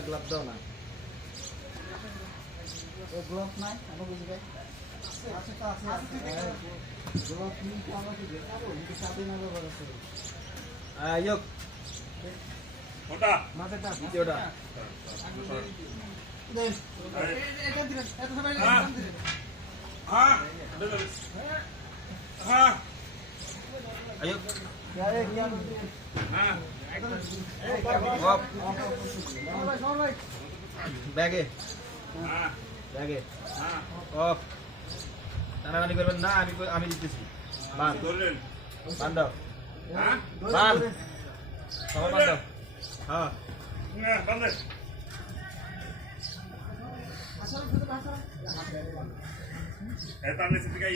Glove দাও না glove নাই আমাকে আছে আয়োগ ওটা মাথাটা দেন এটা দিলে এত সবাই হ্যাঁ। ব্যাগে। ব্যাগে। অফ। টানাটানি করবেন না, আমি আমি দিতেছি। বান। দাও। বান। সবাই বান হ্যাঁ। Это 是个